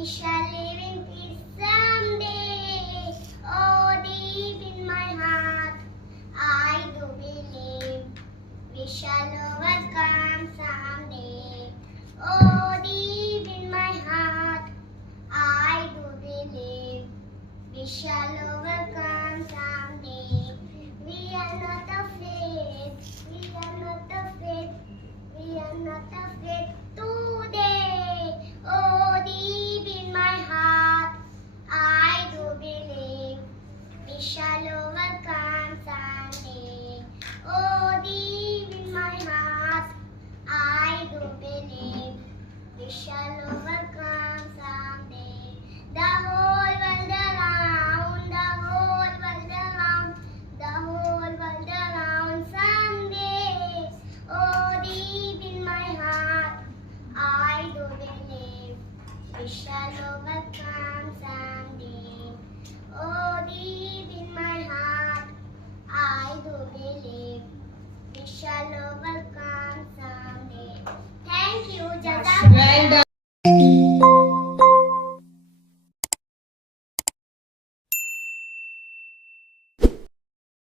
We shall live in peace someday. Oh, deep in my heart, I do believe we shall overcome someday. Oh, deep in my heart, I do believe we shall overcome someday. We are not afraid. We are not afraid. We are not afraid today. Oh, deep in my heart, I do believe we shall overcome someday. Oh, deep in my heart, I do believe we shall overcome someday. The whole world around, the whole world around, the whole world around someday. Oh, deep in my heart, I do believe we shall overcome.